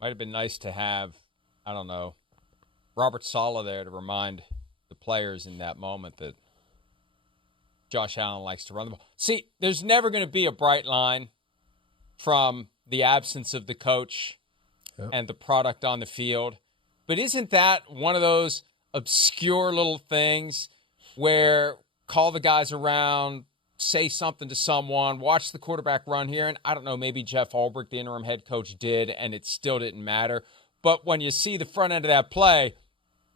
Might have been nice to have, I don't know, Robert Saleh there to remind the players in that moment that Josh Allen likes to run the ball. See, there's never going to be a bright line from the absence of the coach and the product on the field. But isn't that one of those obscure little things where call the guys around, say something to someone, watch the quarterback run here, and I don't know, maybe Jeff Ulbrich, the interim head coach, did, and it still didn't matter. But when you see the front end of that play,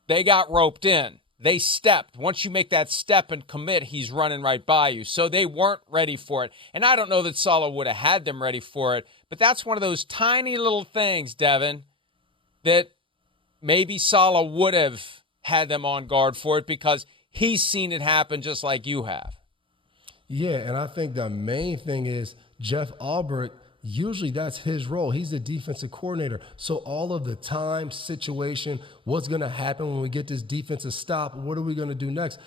they got roped in. They stepped. Once you make that step and commit, he's running right by you. So they weren't ready for it. And I don't know that Saleh would have had them ready for it, but that's one of those tiny little things, Devin, that maybe Saleh would have had them on guard for it because he's seen it happen just like you have. Yeah, and I think the main thing is Jeff Ulbrich, usually that's his role. He's the defensive coordinator. So all of the time, situation, what's going to happen when we get this defensive stop, what are we going to do next?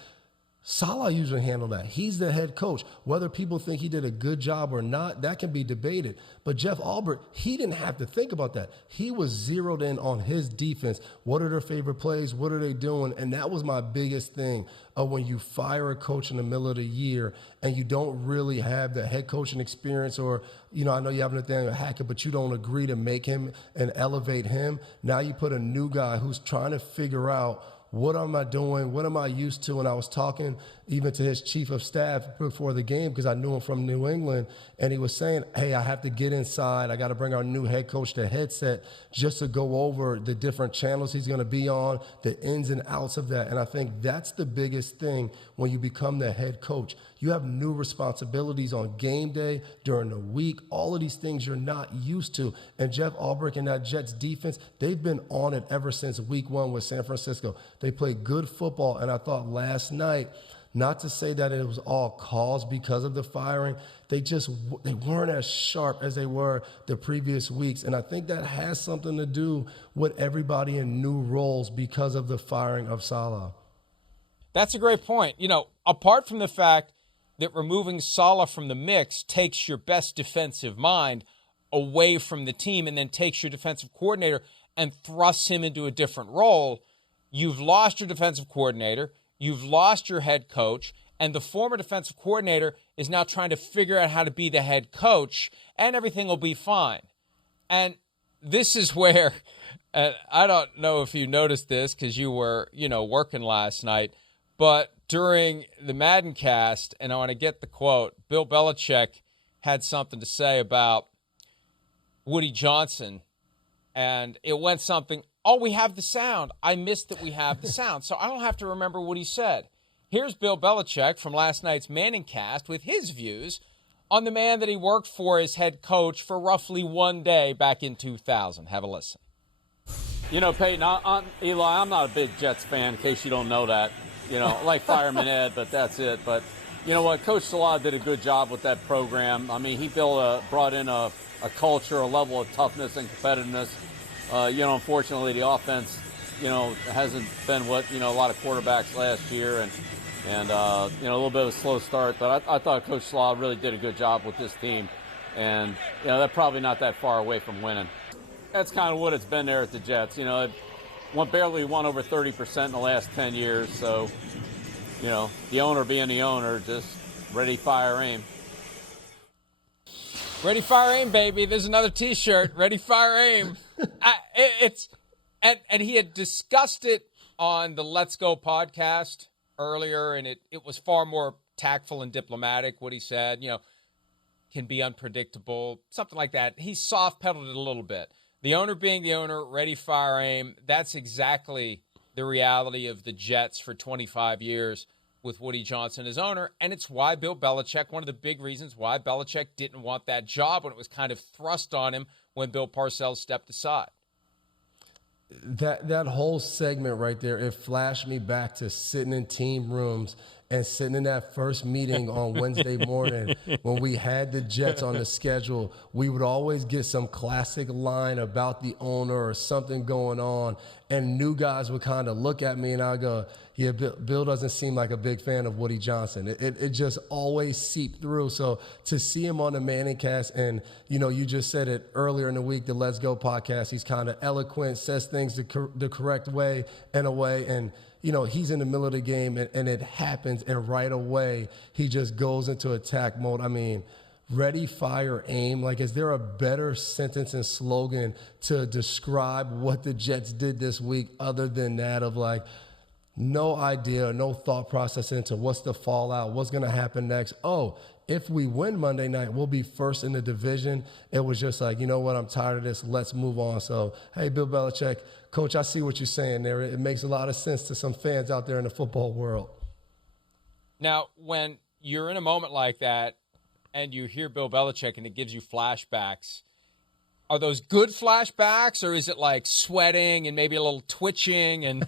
Saleh usually handle that. He's the head coach. Whether people think he did a good job or not, that can be debated. But Jeff Ulbrich, he didn't have to think about that. He was zeroed in on his defense. What are their favorite plays? What are they doing? And that was my biggest thing of when you fire a coach in the middle of the year and you don't really have the head coaching experience, or, you know, I know you have Nathaniel Hackett, but you don't agree to make him and elevate him. Now you put a new guy who's trying to figure out, what am I doing? What am I used to? And I was talking even to his chief of staff before the game because I knew him from New England. And he was saying, hey, I have to get inside. I got to bring our new head coach the headset just to go over the different channels he's going to be on, the ins and outs of that. And I think that's the biggest thing when you become the head coach. You have new responsibilities on game day, during the week, all of these things you're not used to. And Jeff Ulbrich and that Jets defense, they've been on it ever since week one with San Francisco. They played good football, and I thought last night, not to say that it was all caused because of the firing, they weren't as sharp as they were the previous weeks. And I think that has something to do with everybody in new roles because of the firing of Saleh. That's a great point. You know, apart from the fact that removing Saleh from the mix takes your best defensive mind away from the team and then takes your defensive coordinator and thrusts him into a different role, you've lost your defensive coordinator, you've lost your head coach, and the former defensive coordinator is now trying to figure out how to be the head coach, and everything will be fine. And this is where, and I don't know if you noticed this because you were, working last night, but during the Madden cast, and I want to get the quote, Bill Belichick had something to say about Woody Johnson, and it went something, oh, we have the sound. I missed that we have the sound, so I don't have to remember what he said. Here's Bill Belichick from last night's Manning cast with his views on the man that he worked for as head coach for roughly one day back in 2000. Have a listen. You know, Peyton, Eli, I'm not a big Jets fan, in case you don't know that. You know, I like Fireman Ed, but that's it. But you know what? Coach Saleh did a good job with that program. I mean, he brought in a culture, a level of toughness and competitiveness. Unfortunately, the offense, hasn't been what, a lot of quarterbacks last year. And a little bit of a slow start. But I thought Coach Saleh really did a good job with this team. And, they're probably not that far away from winning. That's kind of what it's been there at the Jets. Barely won over 30% in the last 10 years. So, the owner being the owner, just ready, fire, aim. Ready, fire, aim, baby. There's another T-shirt. Ready, fire, aim. And he had discussed it on the Let's Go podcast earlier, and it was far more tactful and diplomatic, what he said. Can be unpredictable, something like that. He soft-pedaled it a little bit. The owner being the owner, ready, fire, aim, that's exactly the reality of the Jets for 25 years with Woody Johnson as owner, and it's why Bill Belichick, one of the big reasons why Belichick didn't want that job when it was kind of thrust on him when Bill Parcells stepped aside. That whole segment right there, it flashed me back to sitting in team rooms and sitting in that first meeting on Wednesday morning when we had the Jets on the schedule. We would always get some classic line about the owner or something going on. and new guys would kind of look at me and I'd go, yeah, Bill doesn't seem like a big fan of Woody Johnson. It just always seeped through. So to see him on the Manning cast, and, you just said it earlier in the week, the Let's Go podcast, he's kind of eloquent, says things the correct way in a way, and he's in the middle of the game and it happens, and right away he just goes into attack mode. I mean, ready, fire, aim. Like, is there a better sentence and slogan to describe what the Jets did this week other than that of like, no idea, no thought process into what's the fallout, what's going to happen next. Oh, if we win Monday night, we'll be first in the division. It was just like, you know what, I'm tired of this. Let's move on. So, hey, Bill Belichick, Coach, I see what you're saying there. It makes a lot of sense to some fans out there in the football world. Now, when you're in a moment like that and you hear Bill Belichick and it gives you flashbacks, are those good flashbacks, or is it like sweating and maybe a little twitching and,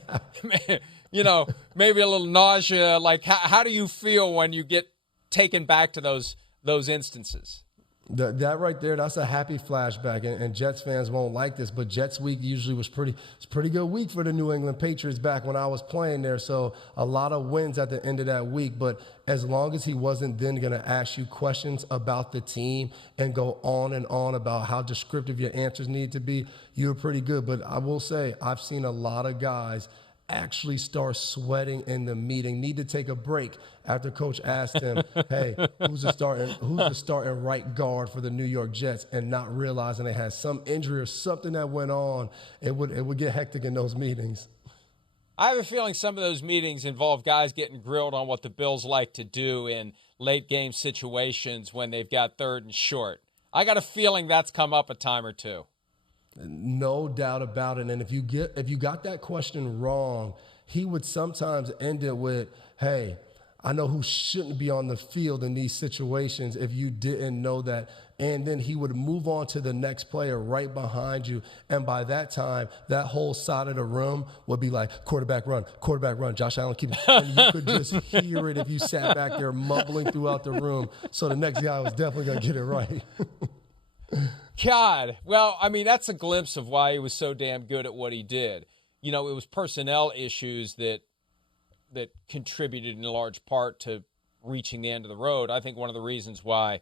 maybe a little nausea? Like, how do you feel when you get taken back to those instances? That right there, that's a happy flashback, and Jets fans won't like this, but Jets week usually was a pretty good week for the New England Patriots back when I was playing there, so a lot of wins at the end of that week. But as long as he wasn't then going to ask you questions about the team and go on and on about how descriptive your answers need to be, you were pretty good. But I will say, I've seen a lot of guys actually start sweating in the meeting, need to take a break after coach asked him, hey, who's the starting right guard for the New York Jets, and not realizing they had some injury or something that went on. It would get hectic in those meetings. I have a feeling some of those meetings involve guys getting grilled on what the Bills like to do in late game situations when they've got third and short. I got a feeling that's come up a time or two. No doubt about it. And if you got that question wrong, he would sometimes end it with, hey, I know who shouldn't be on the field in these situations if you didn't know that. And then he would move on to the next player right behind you. And by that time, that whole side of the room would be like, quarterback run, Josh Allen keep it. And you could just hear it if you sat back there mumbling throughout the room. So the next guy was definitely going to get it right. God. Well, I mean, that's a glimpse of why he was so damn good at what he did. It was personnel issues that contributed in large part to reaching the end of the road. I think one of the reasons why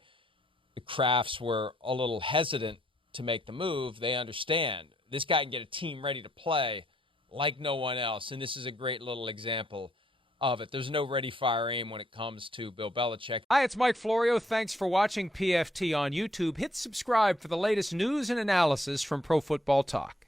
the Crafts were a little hesitant to make the move, they understand this guy can get a team ready to play like no one else, and this is a great little example of it. There's no ready, fire, aim when it comes to Bill Belichick. Hi, it's Mike Florio. Thanks for watching PFT on YouTube. Hit subscribe for the latest news and analysis from Pro Football Talk.